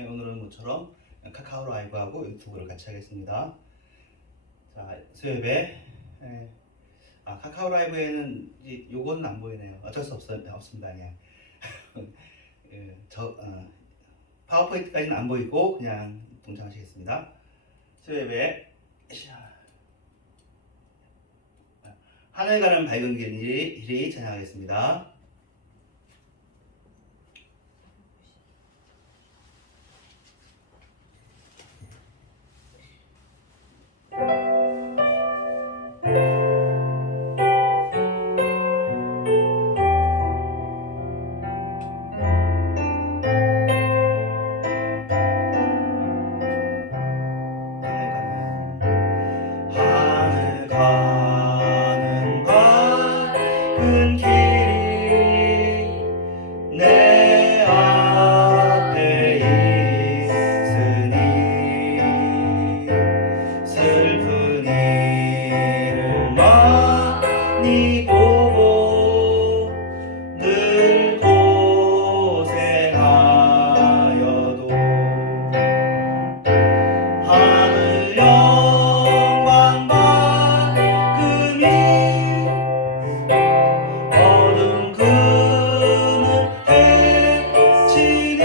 아침에 오늘은 모처럼 카카오 라이브하고 유튜브를 같이 하겠습니다. 자, 수요예배. 카카오 라이브에는 요거는 안 보이네요. 어쩔 수 없습니다. 예. 파워포인트까지는 안 보이고 그냥 동참하시겠습니다. 수요예배. 하늘 가는 밝은 길이 찬양하겠습니다. 하늘 가는 밝은 길이 내 앞에 있으니 슬픈 일을 많이 보고 늘 고생하여도 하늘 영광 밝음이 어두운 그늘 헤치니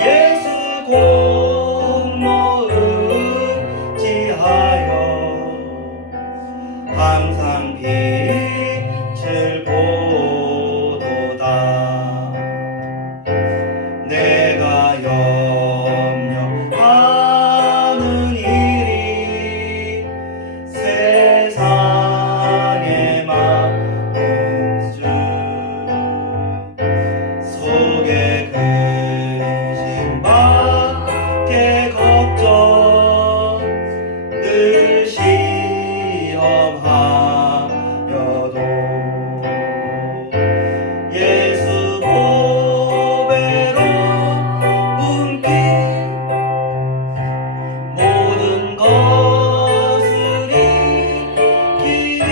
예수 공로 의지하여 항상 빛을 보도다. 내가 염려하는 일이 세상의 많은 줄 속에 근심밖에 걱정 늘 시험하여도 예수 보배로 운길 모든 것을 이기리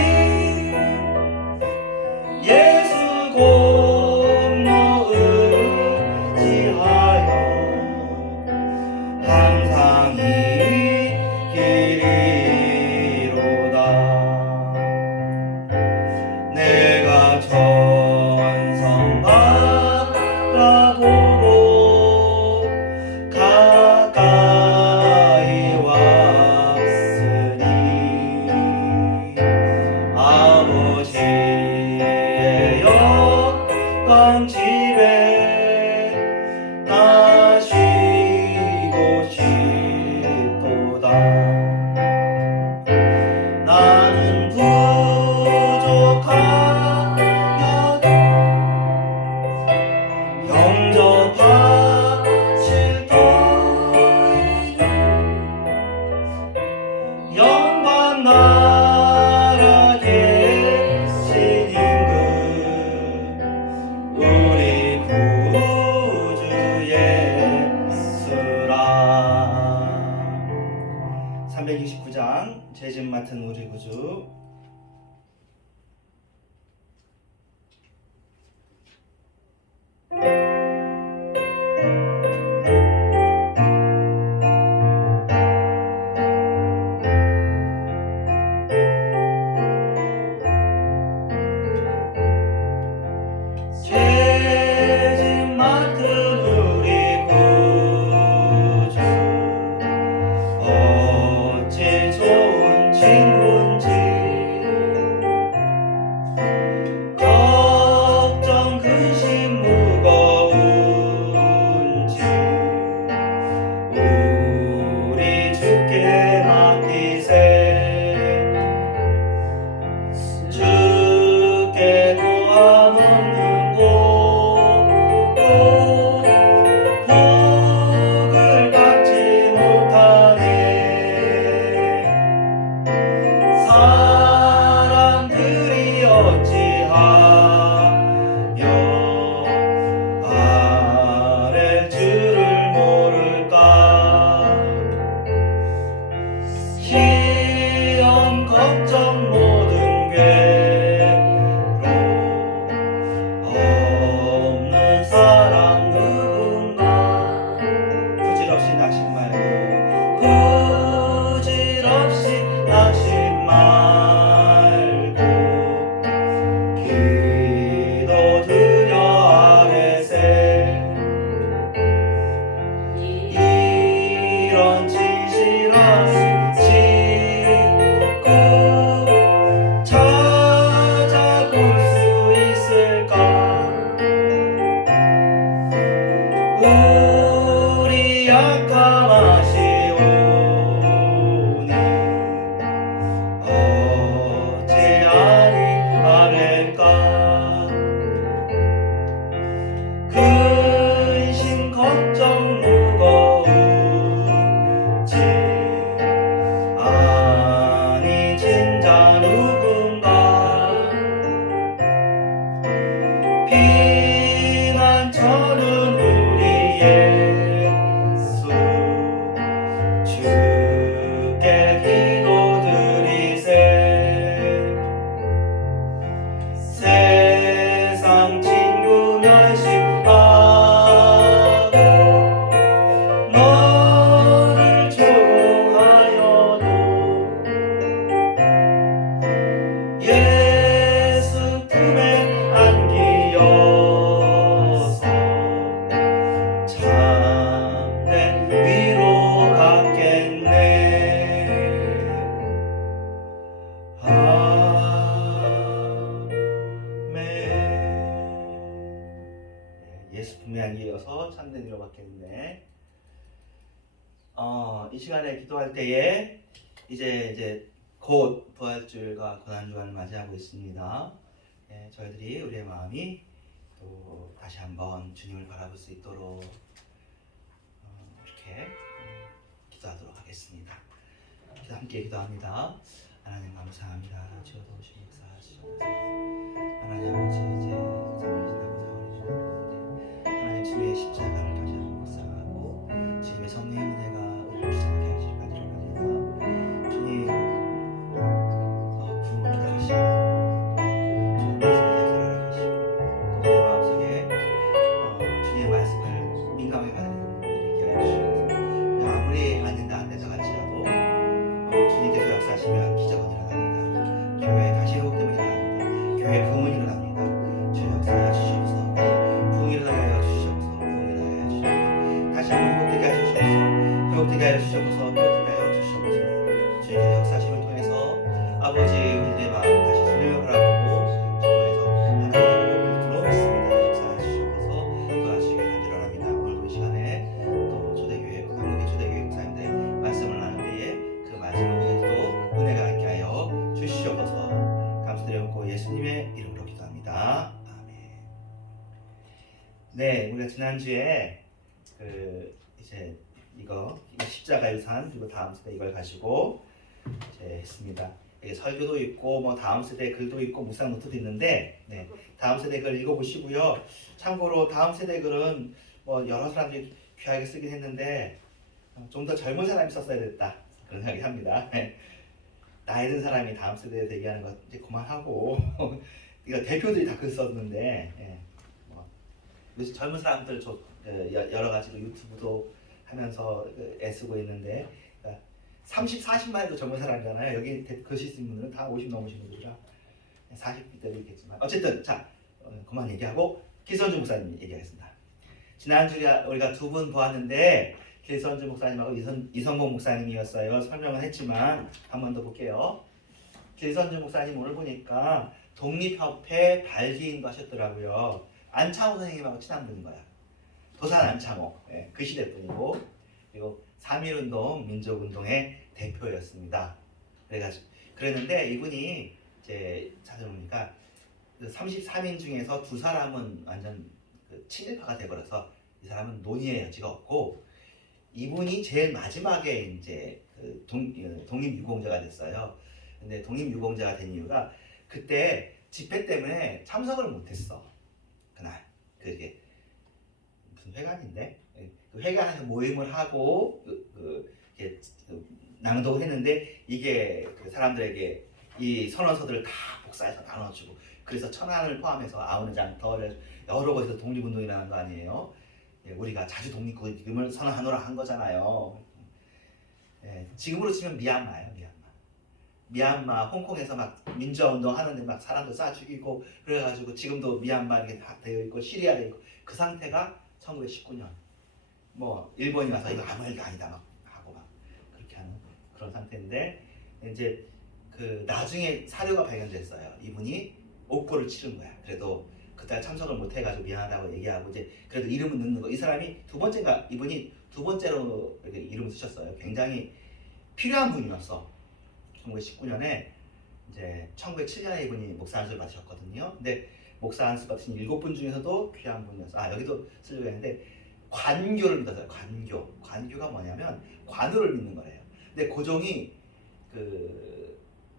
예수 공로 의지하여 항상 이기리로다. 내가 전성 바라보고 가까이 왔으니 아버지의 영광 집에 나 쉬고 싶도다. 나는 부족하여도 영접하실 터이니 영광 나라 계신 임금 우리 구주 예수라. 329장 죄짐 맡은 우리 구주. 죄짐 맡은 우리 구주 어찌 좋은 친구인지 되어서 참된 위로 받겠는데, 이 시간에 기도할 때에 이제 곧 부활주일과 고난주간을 맞이하고 있습니다. 저희들이 우리의 마음이 또 다시 한번 주님을 바라볼 수 있도록 이렇게 기도하도록 하겠습니다. 함께 기도합니다. 하나님 감사합니다. 주여 도우시고 역사하시옵소서. 하나님 아버지 이제 세상을 지나고 사월이 지났는데 하나님 주님의 십자가를 다시 한번 묵상하고 주님의 성령의 은혜가 우리를 시작하게 하시길 바랍니다. 주님 부흥을 하시고 좋은 말씀을 역사를 하시고 또 우리 마음속에 주님의 말씀을 민감하게 받는 일이 있게 하시옵소서. 아무리 안 된다 할지라도 주님께서 역사하시면 기적은 일어납니다. 교회 다시 회복됨을 일어납니다. 교회 부흥은 일어납니다. 주 역사하여 주시옵소서. 부흥 일어나게 하여 주시옵소서. 부흥 일어나게 하여 주시옵소서. 다시 한번 회복되게 하여 주시옵소서. 회복되게 하여 주시옵소서. 회복되게 하여 주시옵소서. 주님께서 역사하심을 통해서 아버지 우리의 마음 다시 주님을 바라보고 주님에서 하나님의 회복을 들어오겠습니다. 역사하여 주시옵소서. 또하시길 간절합니다. 오늘도 이 시간에 또 초대교회 한국의 초대교회 목사님들의 말씀을 나눌 때에 그 말씀을 통해서도 은혜가 있게 하여 주시옵소서. 감사드리고 예수님의 이름으로 기도합니다. 아멘. 네, 우리가 지난주에 이제 이거 십자가 유산 그리고 다음 세대 이걸 가지고 이제 했습니다. 설교도 있고 뭐 다음 세대 글도 있고 묵상 노트도 있는데 다음 세대 글 읽어보시고요. 참고로 다음 세대 글은 뭐 여러 사람들이 귀하게 쓰긴 했는데 좀 더 젊은 사람이 썼어야 됐다 그런 생각이 합니다. 나이 든 사람이 다음 세대에 얘기하는 거 이제 그만하고 이거 대표들이 다 글 썼는데 요새 젊은 사람들 여러 가지로 유튜브도 하면서 애쓰고 있는데 30, 40만 해도 젊은 사람이잖아요. 여기 글씨 쓴 분들은 다 50 넘으신 분들이라 40대도 있겠지만 어쨌든 자 그만 얘기하고 길선주 목사님 얘기하겠습니다. 지난주에 우리가 두 분 보았는데 길선주 목사님하고 이성봉 목사님이었어요. 설명은 했지만 한 번 더 볼게요. 길선주 목사님 오늘 보니까 독립협회 발기인도 하셨더라고요. 안창호 선생님하고 친한 분인 거야. 도산 안창호 그 시대 분이고 그리고 3.1운동 민족운동의 대표였습니다. 그랬는데 이분이 이제 찾아보니까 33인 중에서 두 사람은 완전 친일파가 돼버려서 이 사람은 논의의 여지가 없고 이분이 제일 마지막에 이제 독립유공자가 됐어요. 근데 독립유공자가 된 이유가 그때 집회 때문에 참석을 못했어. 그날 그게 무슨 회관인데 그 회관에서 모임을 하고 낭독을 했는데 이게 그 사람들에게 이 선언서들을 다 복사해서 나눠주고 그래서 천안을 포함해서 아우르장 더 여러 곳에서 독립운동이 일어난 거 아니에요. 우리가 자주 독립을 선언하노라 한 거잖아요. 지금으로 치면 미얀마예요. 미얀마 홍콩에서 막 민주화운동 하는데 막 사람들 쏴 죽이고 그래가지고 지금도 미얀마 이렇게 다 되어 있고 시리아에 있고 그 상태가 1919년 뭐 일본이 와서 이거 아무 일도 아니다 막 하고 막 그렇게 하는 그런 상태인데 이제 그 나중에 사료가 발견됐어요. 이분이 옥고를 치른 거야. 그래도 그때 참석을 못 해가지고 미안하다고 얘기하고 이제 그래도 이름은 넣는 거. 이 사람이 이분이 두 번째로 이렇게 이름을 쓰셨어요. 굉장히 필요한 분이었어. 1919년에 이제 1907년에 이분이 목사 안수를 받으셨거든요. 근데 목사 안수 받으신 7분 중에서도 귀한 분이었어. 여기도 쓰려고 했는데 관교를 믿었어요. 관교가 뭐냐면 관우를 믿는 거래요. 근데 고종이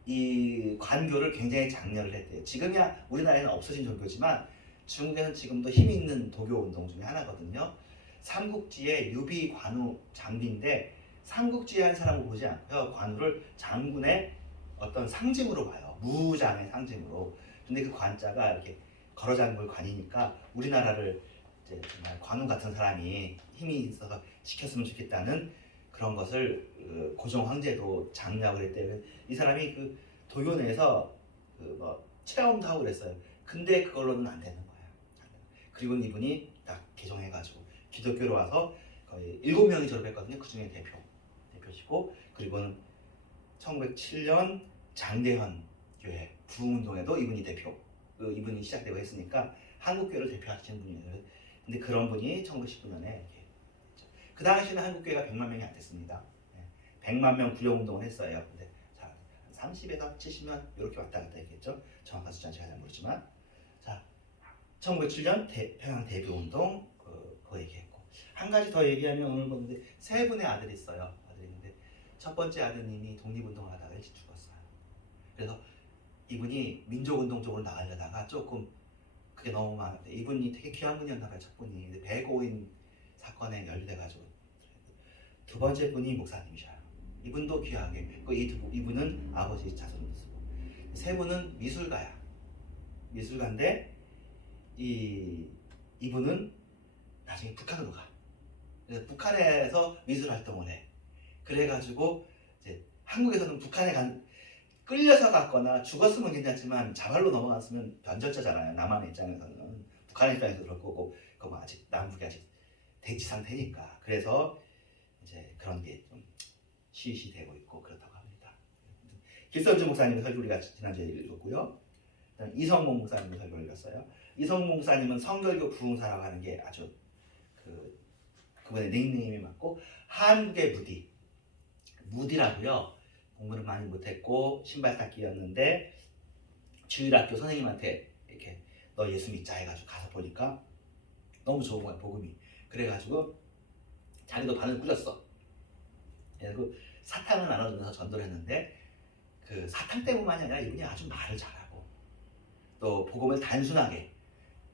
이 관교를 굉장히 장려를 했대요. 지금이야 우리나라에는 없어진 종교지만 중국에는 지금도 힘이 있는 도교 운동 중에 하나거든요. 삼국지의 유비 관우 장비인데 삼국지의 한 사람을 보지 않고요. 관우를 장군의 어떤 상징으로 봐요. 무장의 상징으로. 근데 그 관자가 이렇게 걸어장군 관이니까 우리나라를 이제 정말 관우 같은 사람이 힘이 있어서 지켰으면 좋겠다는 그런 것을 고종 황제도 장려하고 그랬대요. 이 사람이 그 도교 내에서 뭐 체험도 하고 그랬어요. 근데 그걸로는 안 되는 거예요. 그리고 이분이 딱 개종해가지고 기독교로 와서 거의 7명이 졸업했거든요. 그 중에 대표시고 그리고는 1907년 장대현 교회 부흥운동에도 이분이 대표, 이분이 시작되고 했으니까 한국교회를 대표하시는 분이에요. 근데 그런 분이 1919년에 그 당시에는 한국 교회가 100만 명이 안 됐습니다. 100만 명 구역 운동을 했어요. 근데 30에서 70만 이렇게 왔다 갔다 했겠죠. 정확한 숫자는 제가 잘 모르지만, 자 1907년 평양 대비 운동 그거 얘기했고, 한 가지 더 얘기하면 오늘 보는데 세 분의 아들이 있어요. 아들이 있는데 첫 번째 아드님이 독립운동을 하다가 일찍 죽었어요. 그래서 이분이 민족운동 쪽으로 나가려다가 조금 그게 너무 많은데, 이분이 되게 귀한 분이었나 봐요. 첫 분이 배고인 사건에 연루돼가지고. 두 번째 분이 목사님이셔요. 이분도 귀하게, 이분은 아버지 자손으로 쓰고, 세 분은 미술가야. 미술가인데 이분은 나중에 북한으로 가. 그래서 북한에서 미술 활동을 해. 그래가지고 이제 한국에서는 북한에 끌려서 갔거나 죽었으면 괜찮지만 자발로 넘어갔으면 변절자잖아요. 남한의 입장에서는. 북한의 입장에서 그럴 거고, 그거 아직 남북이 아직 대치 상태니까. 그래서 이제 그런 게 좀 시시되고 있고 그렇다고 합니다. 길선주 목사님의 설교 우리가 지난주에 읽었고요. 이성봉 목사님의 설교를 읽었어요. 이성봉 목사님은 성결교 부흥사라고 하는 게 아주 그분의 닉네임이 맞고, 한국의 무디라고요. 공부를 많이 못했고 신발 닦기였는데 주일학교 선생님한테 이렇게 너 예수 믿자 해가지고 가서 보니까 너무 좋은 거야, 복음이. 그래가지고 자기도 반을 꾸렸어. 그리고 사탕을 나눠주면서 전도를 했는데, 그 사탕 때문만이 아니라 이분이 아주 말을 잘하고 또 복음을 단순하게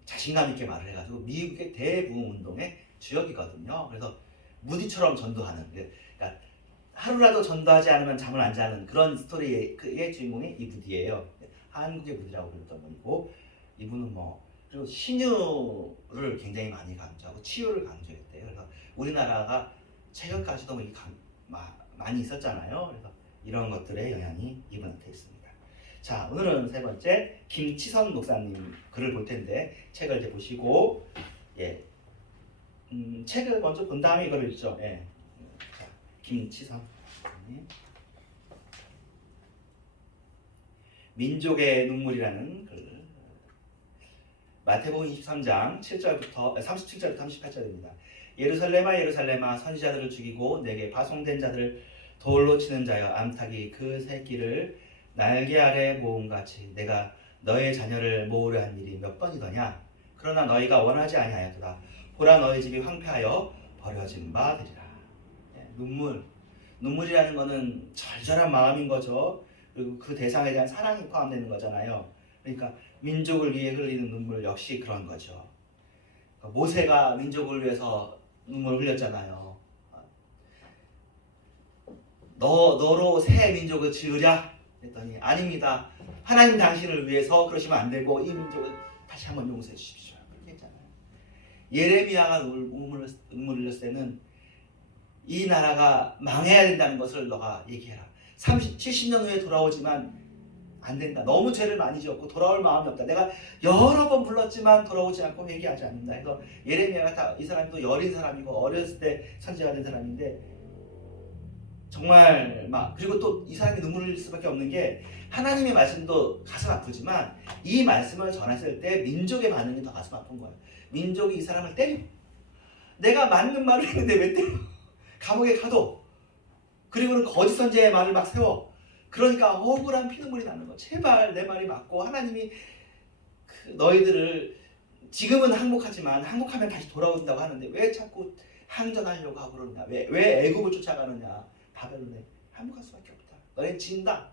자신감 있게 말을 해가지고 미국의 대부흥 운동의 주역이거든요. 그래서 무디처럼 전도하는, 그러니까 하루라도 전도하지 않으면 잠을 안 자는 그런 스토리의 주인공이 이 무디예요. 한국의 무디라고 불렀던 분이고, 이분은 그리고 신유를 굉장히 많이 강조하고 치유를 강조했대요. 그래서 우리나라가 최근까지도 많이 있었잖아요. 그래서 이런 것들의 영향이 이분한테 있습니다. 자, 오늘은 세 번째 김치선 목사님 글을 볼 텐데, 책을 이제 보시고, 책을 먼저 본 다음에 이걸 읽죠. 자, 김치선 민족의 눈물이라는 글. 마태복음 23장 7절부터 37절부터 38절입니다. 예루살렘아 예루살렘아 선지자들을 죽이고 내게 파송된 자들을 돌로 치는 자여, 암탉이 그 새끼를 날개 아래 모음같이 내가 너의 자녀를 모으려 한 일이 몇 번이더냐. 그러나 너희가 원하지 아니하였도다. 보라, 너희 집이 황폐하여 버려진 바 되리라. 눈물이라는 것은 절절한 마음인 거죠. 그리고 그 대상에 대한 사랑이 포함되는 거잖아요. 그러니까 민족을 위해 흘리는 눈물 역시 그런 거죠. 모세가 민족을 위해서 눈물을 흘렸잖아요. 너로 새 민족을 지으랴 했더니 아닙니다. 하나님 당신을 위해서 그러시면 안 되고 이 민족을 다시 한번 용서해 주십시오. 그렇게 했잖아요. 예레미야가 눈물을 흘렸을 때는 이 나라가 망해야 된다는 것을 너가 얘기해라. 70년 후에 돌아오지만 안 된다. 너무 죄를 많이 지었고 돌아올 마음이 없다. 내가 여러 번 불렀지만 돌아오지 않고 회개하지 않는다. 그래서 예레미야가 이 사람도 여린 사람이고 어렸을 때 선지자가 된 사람인데, 정말 그리고 또 이 사람이 눈물을 흘릴 수밖에 없는 게, 하나님의 말씀도 가슴 아프지만 이 말씀을 전했을 때 민족의 반응이 더 가슴 아픈 거예요. 민족이 이 사람을 때려. 내가 맞는 말을 했는데 왜 때려? 감옥에 가도. 그리고는 거짓 선지자의 말을 막 세워. 그러니까 억울한 피눈물이 나는 거. 제발 내 말이 맞고 하나님이 너희들을 지금은 항복하지만 항복하면 다시 돌아온다고 하는데 왜 자꾸 항전하려고 하고 그러느냐. 왜 애굽을 쫓아가느냐. 바벨론에 항복할 수밖에 없다. 너네 진다.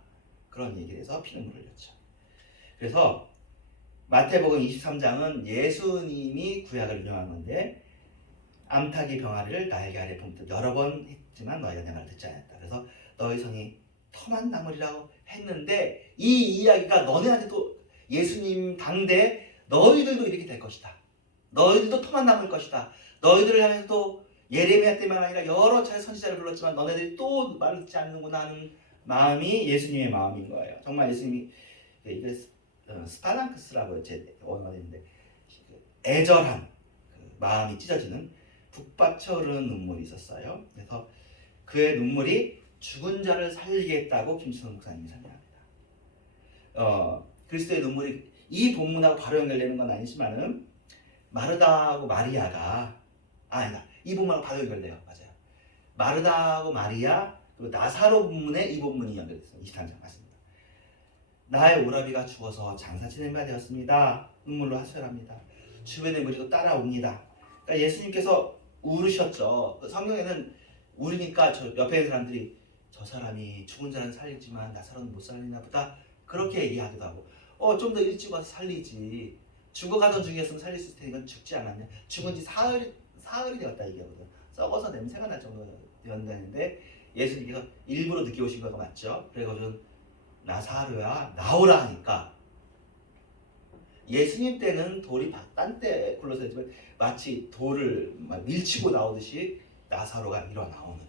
그런 얘기를 해서 피눈물을 흘렸죠. 그래서 마태복음 23장은 예수님이 구약을 인용한 건데, 암탉이 병아리를 날개 아래 품듯 여러 번 했지만 너희가 내 말을 듣지 않았다. 그래서 너희 성이 험한 나물이라고 했는데, 이 이야기가 너네한테도 예수님 당대 너희들도 이렇게 될 것이다. 너희들도 험한 나물일 것이다. 너희들을 향해서도 예레미야 때만 아니라 여러 차례 선지자를 불렀지만 너네들이 또 말을 듣지 않는구나 하는 마음이 예수님의 마음인 거예요. 정말 예수님이 이게 스파랑크스라고 제 원어가 있는데, 애절한 마음이 찢어지는 북받쳐 흐르는 눈물이 있었어요. 그래서 그의 눈물이 죽은 자를 살리겠다고 김치선 목사님이 설명합니다. 그리스도의 눈물이 이 본문하고 바로 연결되는 건 아니지만은 마르다하고 마리아가 아니다. 이 본문하고 바로 연결돼요. 맞아요. 마르다하고 마리아 그리고 나사로 본문에 이 본문이 연결됐어요. 23장 맞습니다. 나의 오라비가 죽어서 장사 지낼 바 되었습니다. 눈물로 하소연합니다. 주변의 무리도 따라옵니다. 그러니까 예수님께서 울으셨죠. 성경에는 울으니까 저 옆에 있는 사람들이 저 사람이 죽은 자는 살리지만 나사로는 못 살리나 보다 그렇게 얘기하기도 하고 좀 더 일찍 와서 살리지 죽어가던 중이었으면 살릴 수 있을 테니까 죽지 않았냐. 죽은 지 사흘이 되었다 얘기하거든. 썩어서 냄새가 날 정도였는데 예수님께서 일부러 늦게 오신 거가 맞죠. 그래가지고 나사로야 나오라 하니까 예수님 때는 돌이 딴 때 굴러서 했지만 마치 돌을 막 밀치고 나오듯이 나사로가 일어 나오는.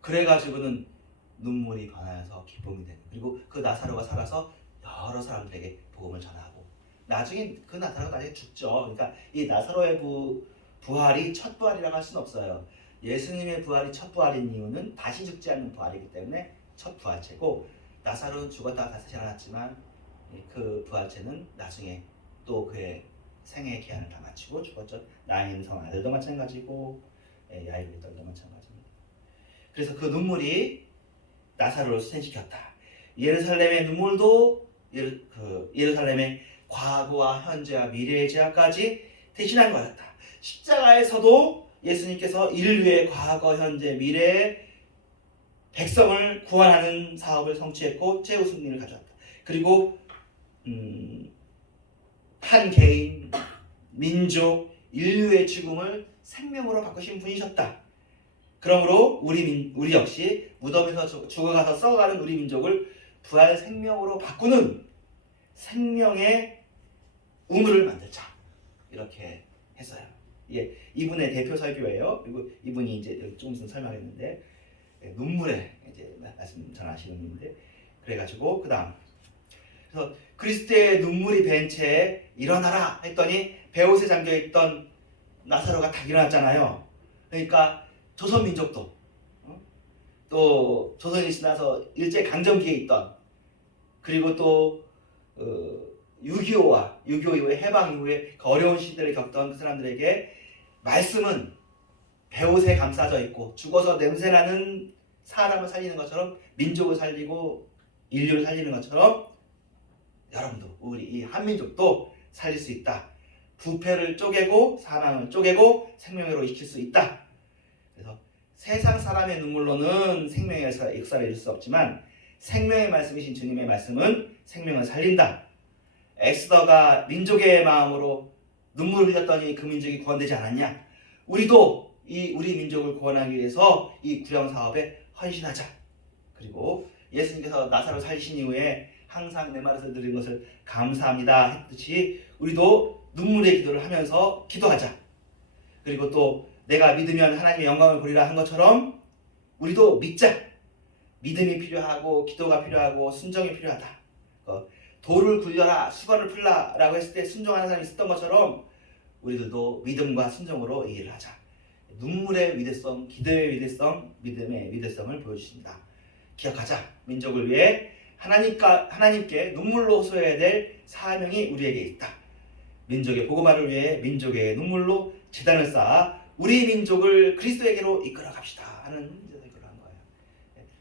그래가지고는 눈물이 변하여서 기쁨이 되는. 그리고 그 나사로가 살아서 여러 사람들에게 복음을 전하고 나중에 그 나사로가 나중에 죽죠. 그러니까 이 나사로의 부활이 첫 부활이라고 할 수는 없어요. 예수님의 부활이 첫 부활인 이유는 다시 죽지 않는 부활이기 때문에 첫 부활체고 나사로는 죽었다가 다시 살아났지만 그 부활체는 나중에 또 그의 생애 기한을 다 마치고 죽었죠. 나인 성 아들도 마찬가지고 야이로의 딸도 마찬가지입니다. 그래서 그 눈물이 나사로를 수생시켰다. 예루살렘의 눈물도 예루살렘의 과거와 현재와 미래의 죄악까지 대신한 거였다. 십자가에서도 예수님께서 인류의 과거, 현재, 미래의 백성을 구원하는 사업을 성취했고 최후 승리를 가져왔다. 그리고 한 개인, 민족, 인류의 죽음을 생명으로 바꾸신 분이셨다. 그러므로 우리 역시 무덤에서 죽어가서 썩어가는 우리 민족을 부활 생명으로 바꾸는 생명의 우물을 만들자. 이렇게 했어요. 예, 이분의 대표 설교예요. 그리고 이분이 이제 조금 있으면 설명했는데 눈물에 이제 말씀 전하시는 분인데 그래가지고 그다음 그래서 그리스도의 눈물이 밴 채 일어나라 했더니 배옷에 잠겨있던 나사로가 다 일어났잖아요. 그러니까 조선 민족도 또 조선이 지나서 일제 강점기에 있던 그리고 또 6.25 이후에 해방 이후에 그 어려운 시대를 겪던 그 사람들에게 말씀은 배옷에 감싸져 있고 죽어서 냄새나는 사람을 살리는 것처럼 민족을 살리고 인류를 살리는 것처럼 여러분도 우리 이 한민족도 살릴 수 있다. 부패를 쪼개고 사망을 쪼개고 생명으로 익힐 수 있다. 그래서 세상 사람의 눈물로는 생명의 역사를 이룰 수 없지만 생명의 말씀이신 주님의 말씀은 생명을 살린다. 엑스더가 민족의 마음으로 눈물을 흘렸더니 그 민족이 구원되지 않았냐. 우리도 우리 민족을 구원하기 위해서 이 구영 사업에 헌신하자. 그리고 예수님께서 나사로 살리신 이후에 항상 내 말을 들은 것을 감사합니다 했듯이 우리도 눈물의 기도를 하면서 기도하자. 그리고 또 내가 믿으면 하나님의 영광을 보리라 한 것처럼 우리도 믿자. 믿음이 필요하고 기도가 필요하고 순종이 필요하다. 돌을 굴려라 수건을 풀라 라고 했을 때 순종하는 사람이 있었던 것처럼 우리들도 믿음과 순종으로 이 일을 하자. 눈물의 위대성, 기도의 위대성, 믿음의 위대성을 보여주십니다. 기억하자. 민족을 위해 하나님께 눈물로 호소해야 될 사명이 우리에게 있다. 민족의 복음화를 위해 민족의 눈물로 제단을 쌓아 우리 민족을 그리스도에게로 이끌어 갑시다 하는 설교를 한 거예요.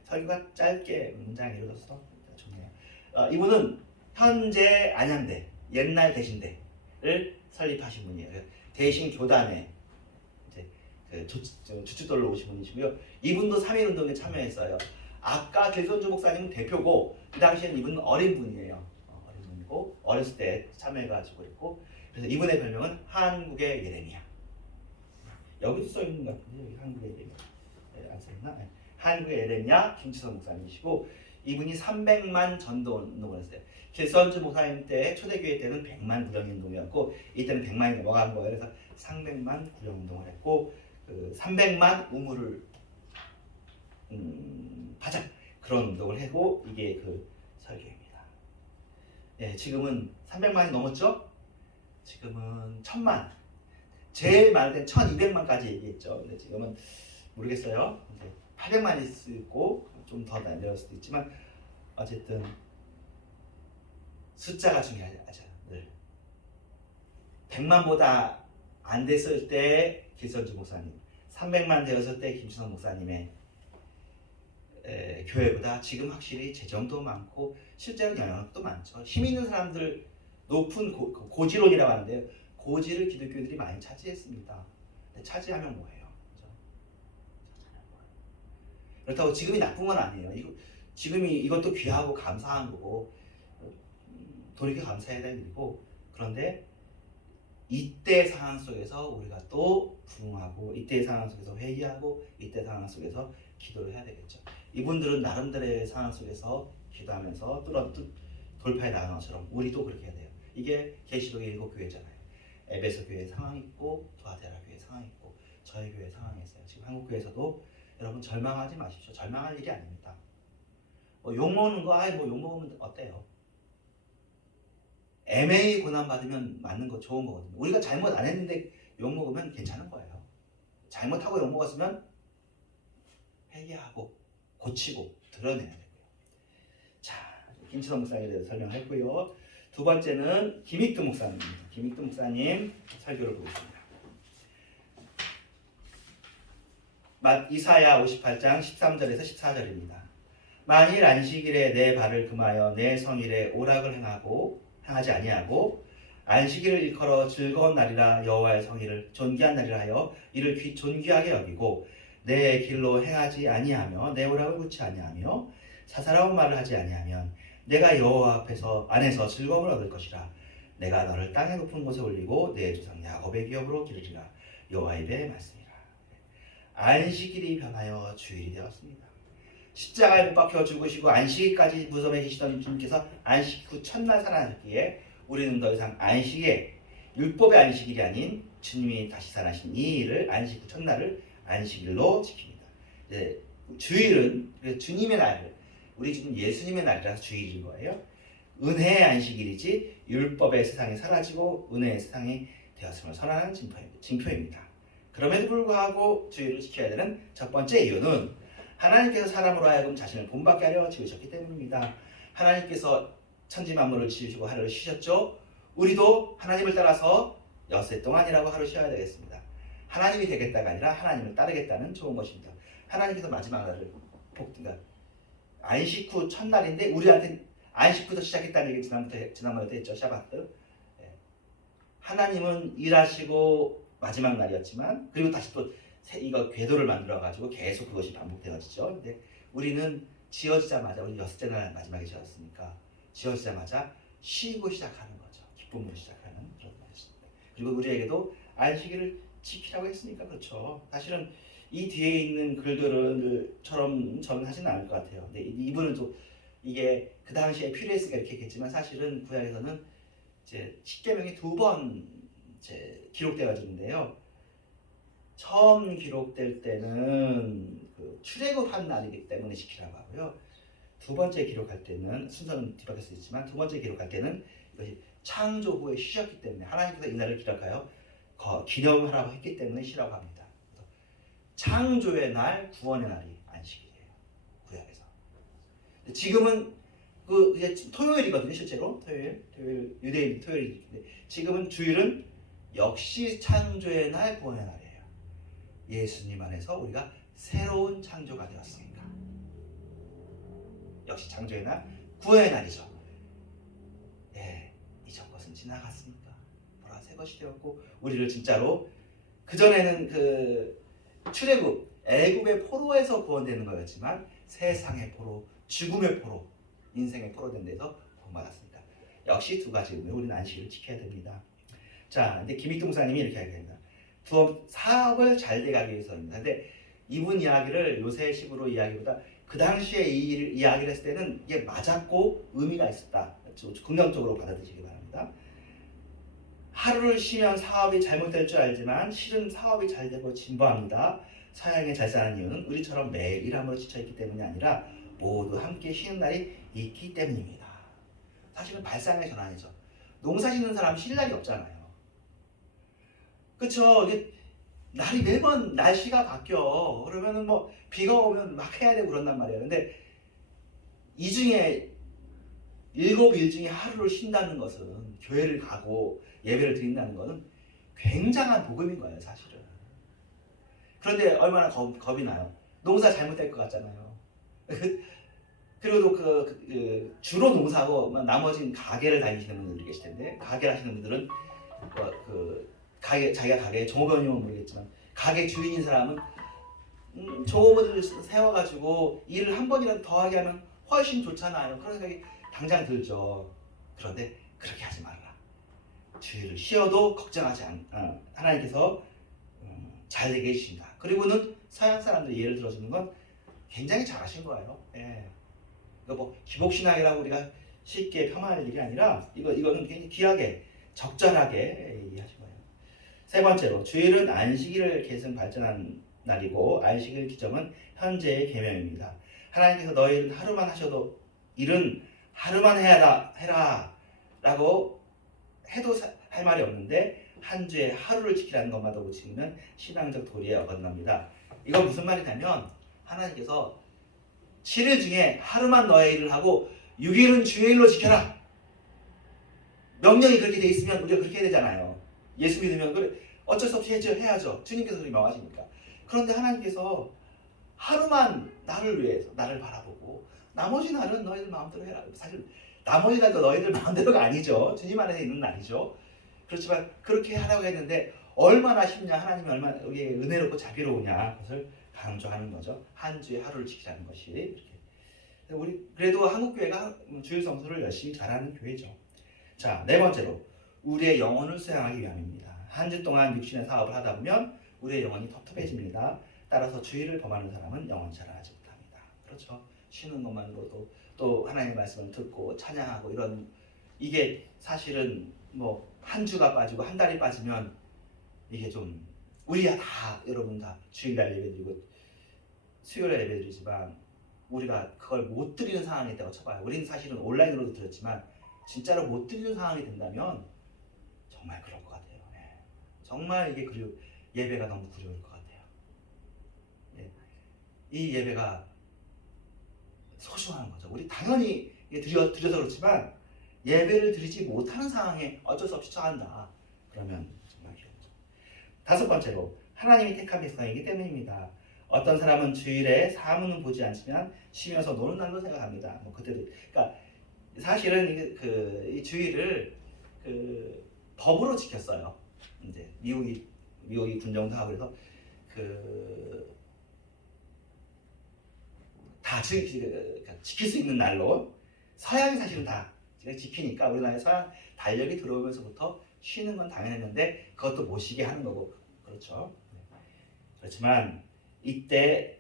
설교가 짧게 문장에 이루어져서 좋네요. 이분은 현재 안양대, 옛날 대신대를 설립하신 분이에요. 대신 교단에 이제 주춧돌로 오신 분이시고요. 이분도 3.1운동에 참여했어요. 아까 길선주 목사님은 대표고 그 당시에는 이분은 어린 분이에요. 어린 분이고 어렸을 때 참여해가지고 있고 그래서 이분의 별명은 한국의 예레미야. 여기도 써 있는 것 같은데 여기 한국의 예레미야 안 써있나? 네. 한국의 예레미야 김치선 목사님이시고 이분이 300만 전도 운동을 했어요. 길선주 목사님 때 초대교회 때는 100만 구령 운동이었고 이때는 100만이 넘어간 거예요. 그래서 300만 구령 운동을 했고 그 300만 우물을 하자 그런 운동을 하고 이게 그 설교입니다. 예, 지금은 300만이 넘었죠? 지금은 1000만 제일 많을 땐 1200만까지 얘기했죠. 근데 지금은 모르겠어요. 이제 800만일 수 있고 좀 더 내려올 수도 있지만 어쨌든 숫자가 중요하죠. 늘 100만보다 안 됐을 때 길선주 목사님, 300만 되었을 때 김준성 목사님의 교회보다 지금 확실히 재정도 많고 실제로 영향력도 많죠. 힘 있는 사람들, 높은 고지론이라고 하는데요. 고지를 기독교인들이 많이 차지했습니다. 근데 차지하면 뭐예요? 그렇죠? 그렇다고 지금이 나쁜 건 아니에요. 이것도 귀하고 감사한 거고 돌이켜 감사해야 될 일이고, 그런데 이때 상황 속에서 우리가 또 부응하고, 이때 상황 속에서 회개하고, 이때 상황 속에서 기도를 해야 되겠죠. 이분들은 나름대로의 상황 속에서 기도하면서 돌파해 나가는 것처럼 우리도 그렇게 해야 돼요. 이게 계시록의 7교회잖아요. 에베소 교회 상황이 있고, 두아데라 교회 상황이 있고, 저희 교회 상황이 있어요. 지금 한국 교회에서도 여러분 절망하지 마십시오. 절망할 일이 아닙니다. 욕먹는 거, 욕먹으면 어때요? 애매히 고난받으면 맞는 거 좋은 거거든요. 우리가 잘못 안 했는데 욕먹으면 괜찮은 거예요. 잘못하고 욕먹었으면 회개하고 고치고 드러내야 되고요. 자, 김치성 목사님에 대해서 설명했고요. 두 번째는 김익두 목사님입니다. 김익두 목사님 설교를 보겠습니다. 이사야 58장 13절에서 14절입니다. 만일 안식일에 내 발을 금하여 내 성일에 오락을 행하지 아니하고 안식일을 일컬어 즐거운 날이라 여호와의 성일을 존귀한 날이라 하여 이를 존귀하게 여기고 내 길로 행하지 아니하며 내 오락을 굳지 아니하며 사사로운 말을 하지 아니하면 내가 여호와 안에서 즐거움을 얻을 것이라. 내가 너를 땅의 높은 곳에 올리고 내 조상 야곱의 기업으로 기르리라. 여호와의 말씀이라. 안식일이 변하여 주일이 되었습니다. 십자가에 못 박혀 죽으시고 안식일까지 무덤에 계시던 주님께서 안식 후 첫날 살아나셨기에 우리는 더 이상 율법의 안식일이 아닌 주님이 다시 살아나신 이 일을 안식 후 첫날을 안식일로 지킵니다. 주일은 주님의 날, 우리 지금 예수님의 날이라서 주일인 거예요. 은혜의 안식일이지 율법의 세상이 사라지고 은혜의 세상이 되었음을 선언하는 징표입니다. 그럼에도 불구하고 주일을 지켜야 되는 첫 번째 이유는 하나님께서 사람으로 하여금 자신을 본받게 하려 지으셨기 때문입니다. 하나님께서 천지 만물을 지으시고 하루를 쉬셨죠. 우리도 하나님을 따라서 엿새 동안이라고 하루 쉬어야 되겠습니다. 하나님이 되겠다가 아니라 하나님을 따르겠다는 좋은 것입니다. 하나님께서 마지막 날을 안식 후 첫날인데 우리한테 안식 후부터 시작했다는 얘기 지난번에도 했죠. 샤바트. 하나님은 일하시고 마지막 날이었지만 그리고 다시 또 이거 궤도를 만들어가지고 계속 그것이 반복되어지죠. 근데 우리는 지어지자마자 우리 6째 날 마지막에 지었으니까 지어지자마자 쉬고 시작하는 거죠. 기쁨으로 시작하는 그런 것입니다. 그리고 우리에게도 안식일을 지키라고 했으니까 그렇죠. 사실은 이 뒤에 있는 글들처럼 저는 하지는 않을 것 같아요. 근데 이분은 또 이게 그 당시에 필요했으니까 이렇게 했겠지만 사실은 구약에서는 이제 십계명이 2번 기록되어지는데요. 처음 기록될 때는 출애굽한 날이기 때문에 지키라고 하고요. 두 번째 기록할 때는 순서는 뒤바뀔 수 있지만 두 번째 기록할 때는 이것이 창조 후에 쉬셨기 때문에 하나님께서 이 날을 기록하여 기념하라고 했기 때문에 쉬라고 합니다. 창조의 날, 구원의 날이 안식일이에요. 구약에서. 지금은 이제 토요일이거든요. 실제로 토요일 유대인 토요일인데 지금은 주일은 역시 창조의 날, 구원의 날이에요. 예수님 안에서 우리가 새로운 창조가 되었으니까. 역시 창조의 날, 구원의 날이죠. 이전 것은 지나갔으니까 보라 새 것이 되었고 우리를 진짜로 그전에는 출애굽, 애굽의 포로에서 구원되는 거였지만 세상의 포로, 죽음의 포로, 인생의 포로 된 데서 구원받았습니다. 역시 두 가지 의미로 우리는 안식일을 지켜야 됩니다. 자, 근데 김익두 목사님이 이렇게 얘기합니다. 사업을 잘 돼가기 위해서입니다. 근데 이분 이야기를 요새식으로 이야기보다 그 당시에 이 이야기를 했을 때는 이게 맞았고 의미가 있었다. 긍정적으로 받아들이시기 바랍니다. 하루를 쉬면 사업이 잘못될 줄 알지만 실은 사업이 잘 되고 진보합니다. 서양에 잘 사는 이유는 우리처럼 매일 일함으로 지쳐있기 때문이 아니라 모두 함께 쉬는 날이 있기 때문입니다. 사실은 발상의 전환이죠. 농사 짓는 사람 쉴 날이 없잖아요. 그쵸? 날이 매번 날씨가 바뀌어. 그러면은 비가 오면 막 해야 되고 그런단 말이에요. 근데 이 중에 7일 중에 하루를 쉰다는 것은, 교회를 가고 예배를 드린다는 것은 굉장한 복음인 거예요, 사실은. 그런데 얼마나 겁이 나요. 농사 잘못될 것 같잖아요. 그리고 주로 농사고 나머지는 가게를 다니시는 분들이 계실 텐데, 가게 하시는 분들은 자기가 가게에 종업원이면 모르겠지만 가게 주인인 사람은 종업원을 세워가지고 일을 한 번이라도 더 하게 하면 훨씬 좋잖아요. 그런 생각이 당장 들죠. 그런데 그렇게 하지 말라. 주일을 쉬어도 걱정하지 하나님께서 잘 되게 해주신다. 그리고는 서양 사람들 예를 들어주는 건 굉장히 잘하신 거예요. 예. 이거 뭐 기복신앙이라고 우리가 쉽게 폄하할 일이 아니라 이거는 굉장히 귀하게 적절하게 이해하신 거예요. 세 번째로, 주일은 안식일을 계승 발전한 날이고 안식일 기점은 현재의 계명입니다. 하나님께서 너희 일은 하루만 하셔도 일은 하루만 해라 라고 해도 할 말이 없는데 한 주에 하루를 지키라는 것마다 고치면 신앙적 도리에 어긋납니다. 이건 무슨 말이냐면 하나님께서 7일 중에 하루만 너의 일을 하고 6일은 주일로 지켜라. 명령이 그렇게 돼 있으면 우리가 그렇게 해야 되잖아요. 예수 믿으면 그래, 어쩔 수 없이 해야죠. 주님께서 그렇게 명하시니까. 그런데 하나님께서 하루만 나를 위해서 나를 바라보고 나머지 날은 너희들 마음대로 해라. 사실 나머지 날도 너희들 마음대로가 아니죠. 주님 안에서 있는 날이죠. 그렇지만 그렇게 하라고 했는데 얼마나 쉽냐, 하나님이 얼마나 여기 은혜롭고 자비로우냐, 그것을 강조하는 거죠. 한 주에 하루를 지키라는 것이. 이렇게. 우리 그래도 한국교회가 주일 성수를 열심히 잘하는 교회죠. 자, 네 번째로, 우리의 영혼을 수양하기 위함입니다. 한 주 동안 육신의 사업을 하다 보면 우리의 영혼이 텁텁해집니다. 따라서 주일을 범하는 사람은 영원 자라나지 못합니다. 그렇죠. 쉬는 것만으로도 또 하나님의 말씀을 듣고 찬양하고 이런, 이게 사실은 뭐 한 주가 빠지고 한 달이 빠지면 이게 좀, 우리가 다, 여러분 다 주일날 예배드리고 수요일에 예배드리지만 우리가 그걸 못 드리는 상황이 있다고 쳐봐요. 우리는 사실은 온라인으로도 드렸지만 진짜로 못 드리는 상황이 된다면 정말 그럴 것 같아요. 네. 정말 이게 예배가 너무 두려울 것 같아요. 네. 이 예배가 소중한 거죠. 우리 당연히 드려서 그렇지만 예배를 드리지 못하는 상황에 어쩔 수 없이 처한다. 그러면 정말 귀엽죠. 다섯 번째로, 하나님이 택한 백성이기 때문입니다. 어떤 사람은 주일에 사문은 보지 않지만 쉬면서 노는 날로 생각합니다. 뭐 그때도, 그러니까 사실은 이 주일을 법으로 지켰어요. 이제 미국이 군정도 하고 그래서 다 지킬 수 있는 날로, 서양이 사실은 다 지키니까 우리나라에 서양 달력이 들어오면서부터 쉬는 건 당연했는데 그것도 못 쉬게 하는 거고, 그렇죠. 그렇지만 이때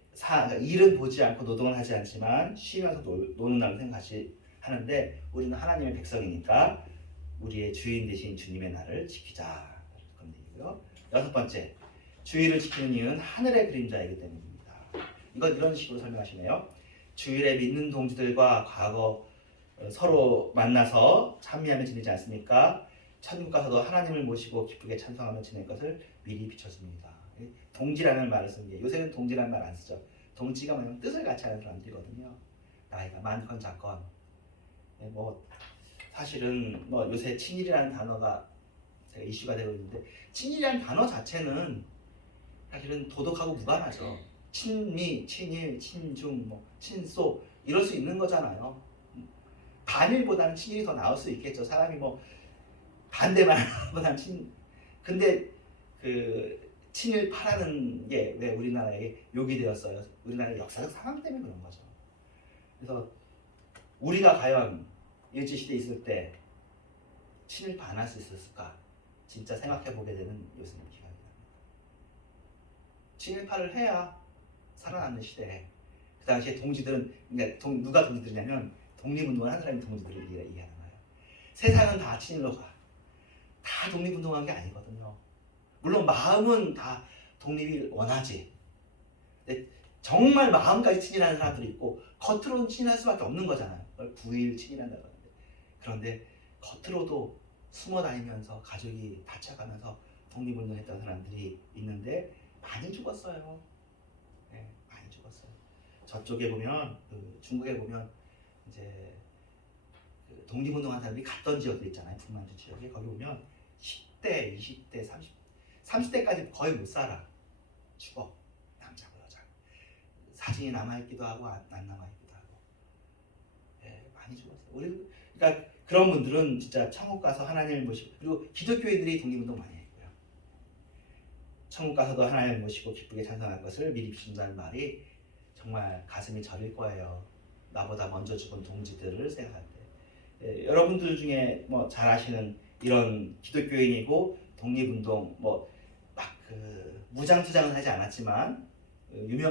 일은 보지 않고 노동은 하지 않지만 쉬면서 노는 날로 생각하시 하는데, 우리는 하나님의 백성이니까 우리의 주인 되신 주님의 날을 지키자. 그런 얘기고요. 여섯 번째, 주일을 지키는 이유는 하늘의 그림자이기 때문입니다. 이건 이런 식으로 설명하시네요. 주일에 믿는 동지들과 과거 서로 만나서 찬미하며 지내지 않습니까? 천국 가서도 하나님을 모시고 기쁘게 찬송하며 지낼 것을 미리 비춰줍니다. 동지라는 말을 쓰는 게, 요새는 동지라는 말 안 쓰죠. 동지가 뭐냐면 뜻을 같이 하는 사람들이거든요. 나이가 많건 작건. 뭐 사실은 뭐 요새 친일이라는 단어가 제가 이슈가 되고 있는데, 친일이라는 단어 자체는 사실은 도덕하고 무관하죠. 친미, 친일, 친중, 뭐 친소 이럴 수 있는 거잖아요. 반일보다는 친일이 더 나을 수 있겠죠. 사람이 뭐 반대만 보다는 근데 친일파라는 게 왜 우리나라에게 욕이 되었어요? 우리나라의 역사적 상황 때문에 그런 거죠. 그래서 우리가 과연 일제시대에 있을 때 친일파 안 할 수 있었을까? 진짜 생각해보게 되는 요새는 기각이 납니다. 친일파를 해야 살아남는 시대에, 그 당시에 동지들은, 그러니까 누가 동지들이냐면 독립운동을 한 사람이 동지들을 얘기하는 거예요. 세상은 다 친일로 가. 다 독립운동한 게 아니거든요. 물론 마음은 다 독립을 원하지. 근데 정말 마음까지 친일하는 사람들이 있고 겉으로는 친일할 수밖에 없는 거잖아요. 그걸 9.1 친일한다고 하는데. 그런데 겉으로도 숨어 다니면서 가족이 다쳐가면서 독립운동했던 사람들이 있는데 많이 죽었어요. 네, 많이 죽었어요. 저쪽에 보면 중국에 보면 이제 독립운동한 사람들이 갔던 지역들 있잖아요. 북만주 지역에 거기 보면 10대, 20대, 30대까지 거의 못 살아. 죽어. 남자고 여자고. 사진이 남아있기도 하고 안 남아있기도 하고. 예, 많이 죽었어요. 그러니까 그런 분들은 진짜 천국 가서 하나님을 모시고, 그리고 기독교인들이 독립운동 많이 했고요. 천국 가서도 하나님을 모시고 기쁘게 찬송할 것을 미리 비춘다는 말이 정말 가슴이 저릴 거예요. 나보다 먼저 죽은 동지들을 생각할 때. 예, 여러분들 중에 뭐 잘 아시는 이런 기독교인이고 독립운동 무장투장은 하지 않았지만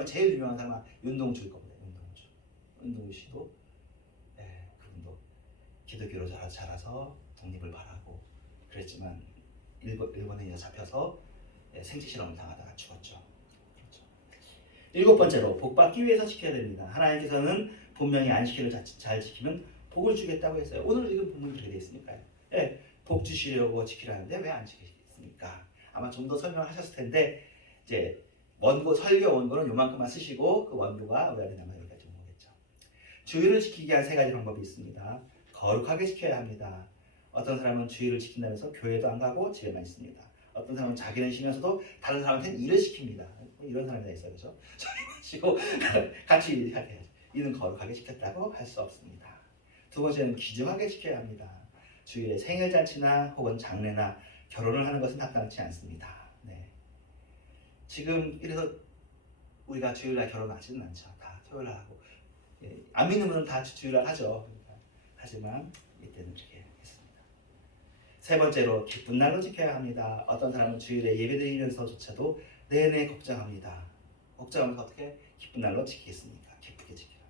제일 유명한 사람은 윤동주일 겁니다. 윤동주 씨도 그분도 기독교로 자라서 독립을 바라고 그랬지만 일본에 잡혀서 생체실험을 당하다가 죽었죠. 그렇죠. 7번째로 복받기 위해서 지켜야 됩니다. 하나님께서는 분명히 안식일을 잘 지키면 복을 주겠다고 했어요. 오늘 읽은 본문이 그렇게 되어 있으니까요. 복 주시려고 지키라는데 왜 안 지키겠습니까? 아마 좀 더 설명하셨을 텐데 이제 설교 원고는 요만큼만 쓰시고 그 원고가 우리한테 남아 여기까지 온 거겠죠. 주의를 지키기 위한 3가지 방법이 있습니다. 거룩하게 지켜야 합니다. 어떤 사람은 주의를 지킨다면서 교회도 안 가고 집에만 있습니다. 어떤 사람은 자기는 쉬면서도 다른 사람한테는 일을 시킵니다. 이런 사람이 다 있어요. 그렇죠? 저희만 쉬고 같이 일해야죠. 이는 거룩하게 지켰다고 할 수 없습니다. 2번째는 귀중하게 지켜야 합니다. 주일에 생일잔치나 혹은 장례나 결혼을 하는 것은 합당치 않습니다. 네. 지금 이래서 우리가 주일날 결혼하지는 않죠. 다 토요일날 하고 안 믿는 분은 다 주일날 하죠. 그러니까. 하지만 이때는 그렇게 했습니다. 3번째로 기쁜 날로 지켜야 합니다. 어떤 사람은 주일에 예배드리면서조차도 내내 걱정합니다. 걱정하면서 어떻게 기쁜 날로 지키겠습니까? 기쁘게 지켜라.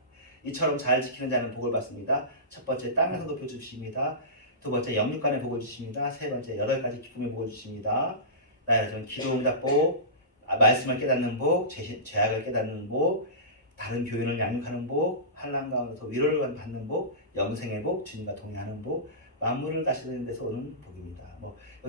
이처럼 잘 지키는 자는 복을 받습니다. 첫 번째 땅에서 높여 주십니다. 2번째 영육간의 복을 주십니다. 3번째 8가지 기쁨의 복을 주십니다. 나의 전 기도 응답 복, 말씀을 깨닫는 복, 죄악을 깨닫는 복, 다른 교인을 양육하는 복, 환난 가운데서 위로를 받는 복, 영생의 복, 주님과 동행하는 복, 만물을 다스리는 데서 오는 복입니다.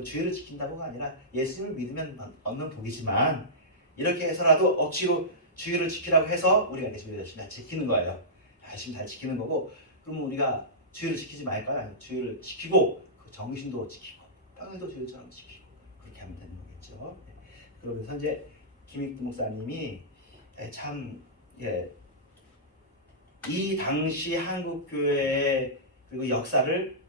주의를 지킨다고가 아니라 예수님을 믿으면 얻는 복이지만 이렇게 해서라도 억지로 주의를 지키라고 해서 우리가 열심히 잘 지키는 거예요. 열심히 잘 지키는 거고, 그러면 우리가 주의를 지키지 말까요? 아니면 주의를 지키고 그 정신도 지키고 평일도 주일처럼 지키고 그렇게 하면 되는 거겠죠. 그러면서 이제 김익두 목사님이 이 당시 한국 교회의 그리고 역사를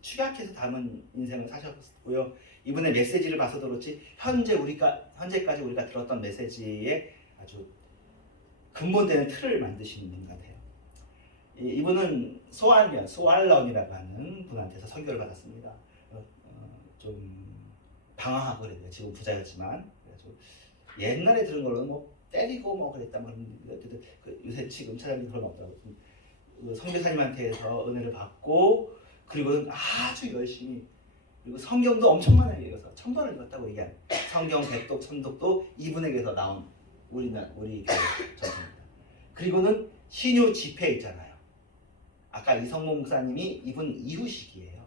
축약해서 담은 인생을 사셨고요. 이분의 메시지를 봐서도 그렇지 현재까지 우리가 들었던 메시지에 아주 근본되는 틀을 만드신 분 같아요. 이분은 소알런이라고 하는 분한테서 설교를 받았습니다. 좀 방황하고 그랬대요. 지금 부자였지만 옛날에 들은 걸로는 때리고 그랬다 요새 지금 찾아보니 그런 거 없더라고요. 선교사님한테서 은혜를 받고 그리고 아주 열심히 그리고 성경도 엄청 많이 읽어서 1000번을 읽었다고 얘기한 성경 백독 천독도 이분에게서 나온 우리 교회 전체입니다. 그리고는 신유 집회 있잖아요. 아까 이성모 목사님이 이분 이후식이에요.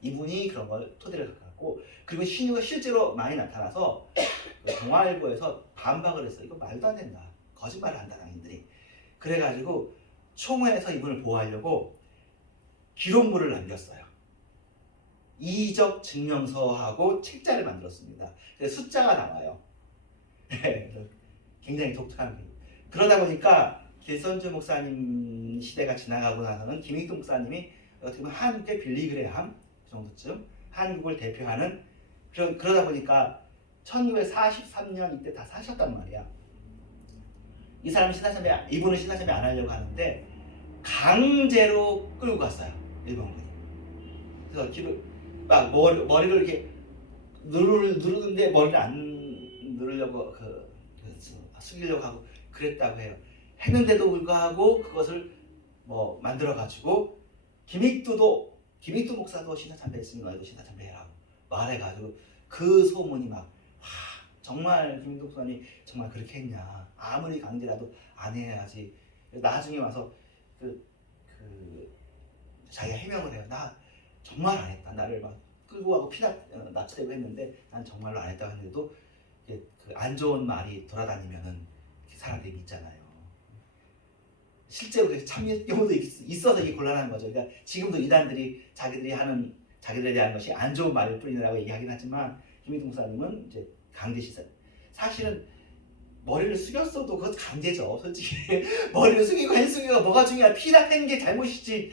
이분이 그런 걸 토대를 갖고 그리고 신유가 실제로 많이 나타나서 동아일보에서 반박을 했어요. 이거 말도 안 된다. 거짓말을 한다 당인들이. 그래가지고 총회에서 이분을 보호하려고 기록물을 남겼어요. 이적 증명서하고 책자를 만들었습니다. 그래서 숫자가 나와요. 굉장히 독특한 거예요. 그러다 보니까 길선주 목사님 시대가 지나가고 나서는 김익두 목사님이 어떻게 보면 한국의 빌리그레함 정도쯤 한국을 대표하는 그러다 보니까 1943년 이때 다 사셨단 말이야. 이분은 신사참배 안 하려고 하는데 강제로 끌고 갔어요. 일본군이. 그래서 머리를 이렇게 누르는데 머리를 안 누르려고 숙이려고 하고 그랬다고 해요. 했는데도 불구하고 그것을 만들어 가지고 김익두 목사도 신사참배했으면 너희도 신사참배해라고 말해가지고 그 소문이 정말 김익두 목사님 정말 그렇게 했냐, 아무리 강제라도 안 해야지. 나중에 와서 자기가 해명을 해요. 나 정말 안 했다. 나를 끌고 가고 납치되고 했는데 난 정말로 안 했다고 했는데도 그 안 좋은 말이 돌아다니면은 사람들이 믿잖아요. 실제로 그렇게 참여할 경우도 있어서 이게 곤란한 거죠. 그러니까 지금도 이단들이 자기들에 대한 것이 안 좋은 말일 뿐이라고 얘기하긴 하지만 김익동 목사님은 이제 강제 시설. 사실은 머리를 숙였어도 그것 강제죠. 솔직히 머리를 숙이고 안 숙이고 뭐가 중요해? 피나 팬 게 잘못이지.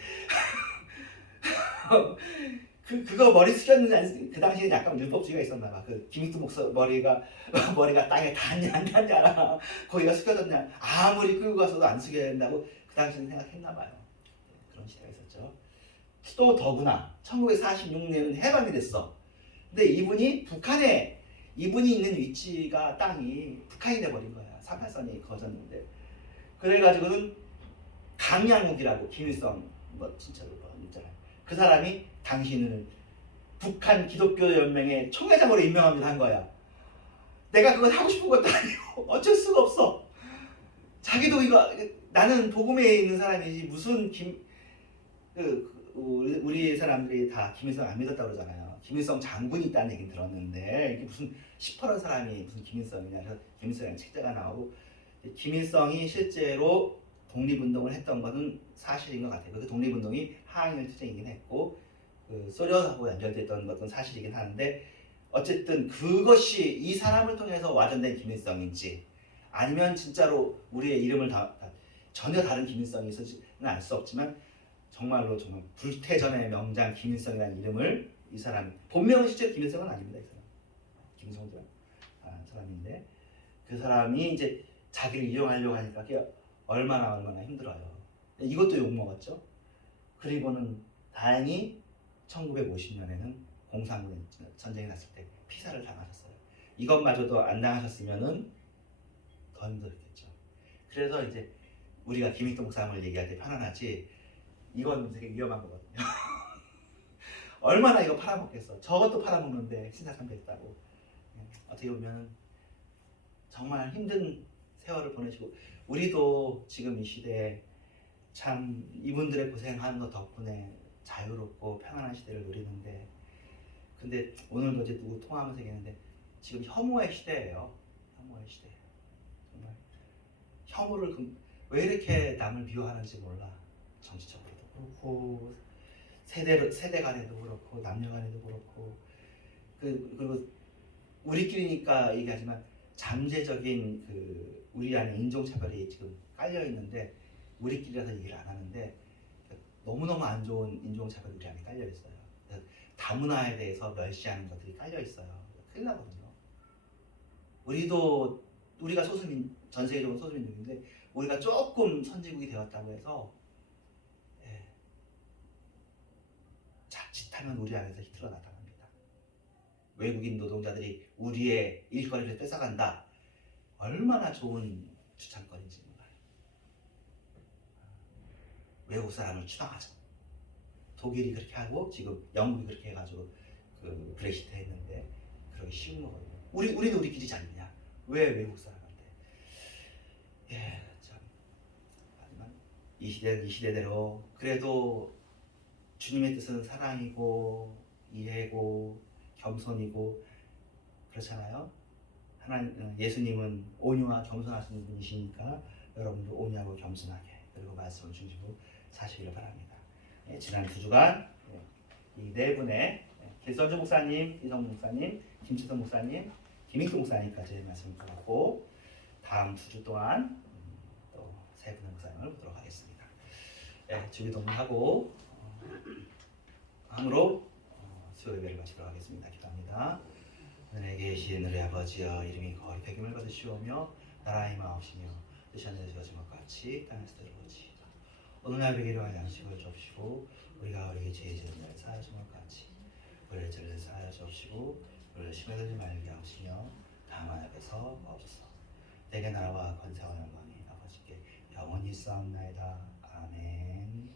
그거 머리 숙였는지 그 당시에 약간 율법주의가 있었나 봐. 그 김익두 목사 머리가 땅에 닿냐 안 닿냐 알아. 거기가 숙여졌냐. 아무리 끌고 가서도 안 숙여야 된다고 그 당시에는 생각했나 봐요. 그런 시대가 있었죠. 또 더구나 1946년은 해방이 됐어. 근데 이분이 있는 위치가 땅이 북한이 돼버린 거야. 38선이 거졌는데. 그래가지고는 강양욱이라고 김일성 뭐 진짜로 있잖아요. 그 사람이 당신을 북한 기독교 연맹의 총회장으로 임명합니다 한 거야. 내가 그걸 하고 싶은 것도 아니고 어쩔 수가 없어. 자기도 이거 나는 복음에 있는 사람이지 무슨 우리 사람들이 다 김일성 안 믿었다고 그러잖아요. 김일성 장군이 있다는 얘기 들었는데 이게 무슨 시퍼런 사람이 무슨 김일성이냐. 그래서 김일성이라는 책자가 나오고 김일성이 실제로 독립운동을 했던 것은 사실인 것 같아요. 그 독립운동이 항일 투쟁이긴 했고 그 소련하고 연결됐던 것은 사실이긴 하는데 어쨌든 그것이 이 사람을 통해서 와전된 김일성인지 아니면 진짜로 우리의 이름을 전혀 다른 김일성이 있을지는 알 수 없지만 정말 불태전의 명장 김일성이라는 이름을 이 사람 본명은 실제 김일성은 아닙니다. 이 사람 김성주라는 사람인데 그 사람이 이제 자기를 이용하려고 하니까 그게 얼마나 힘들어요. 이것도 욕먹었죠. 그리고는 다행히 1950년에는 공산군 전쟁이 났을 때 피살을 당하셨어요. 이것마저도 안 당하셨으면은 더 힘들었겠죠. 그래서 이제 우리가 김익동 목사님을 얘기할 때 편안하지 이건 되게 위험한 거거든요. 얼마나 이거 팔아먹겠어. 저것도 팔아먹는데 신사참배했다고. 어떻게 보면 정말 힘든 세월을 보내시고 우리도 지금 이 시대에 참 이분들의 고생하는 것 덕분에 자유롭고 평안한 시대를 누리는데 근데 오늘도 이제 누구 통화하면서 얘기했는데 지금 혐오의 시대예요. 혐오의 시대. 정말 혐오를 왜 이렇게 남을 미워하는지 몰라. 정치적으로도 그렇고 세대 간에도 그렇고 남녀 간에도 그렇고 그리고 우리끼리니까 얘기하지만 잠재적인 우리 안에 인종차별이 지금 깔려 있는데 우리끼리라서 얘기를 안 하는데 너무너무 안 좋은 인종차별이 우리 안에 깔려 있어요. 다문화에 대해서 멸시하는 것들이 깔려 있어요. 큰일 나거든요. 우리가 전 세계적으로 소수민족인데 우리가 조금 선진국이 되었다고 해서 자칫하면 우리 안에서 히틀러 나타납니다. 외국인 노동자들이 우리의 일거리를 뺏어간다. 얼마나 좋은 주창거리인지 몰라요. 외국 사람을 추방하자. 독일이 그렇게 하고 지금 영국이 그렇게 해가지고 브렉시트 했는데 그러기 쉬운 거거든요. 우리는 우리끼리 잘리냐? 왜 외국 사람한테? 참. 하지만 이 시대는 이 시대대로 그래도 주님의 뜻은 사랑이고 이해고 겸손이고 그렇잖아요. 예수님은 온유와 겸손하신 분이시니까 여러분도 온유하고 겸손하게 그리고 말씀을 중심으로 사시기를 바랍니다. 지난 2주간 이 네 분의 길선주 목사님, 이성주 목사님, 김치성 목사님, 김익동 목사님까지 말씀을 들었고 다음 2주 동안 또 세 분의 목사님을 보도록 하겠습니다. 주기 동문하고 함으로 수요 예배를 마치도록 하겠습니다. 기도합니다. 은혜 계신 우리 아버지여 이름이 거룩히 여김을 받으시오며 나라의 마옵시며 뜻이 하늘에서 이루어진 것 같이 땅에서도 이루어지이다. 오늘날 베기로 할 양식을 주옵시고 우리가 우리에게 죄 지은 날 사하여 준 것 같이 우리의 죄를 사하여 주옵시고 우리를 심에 들지 말게 하시며 다만 앞에서 없소서. 내게 나라와 권세와 영광이 아버지께 영원히 있사옵나이다. 아멘.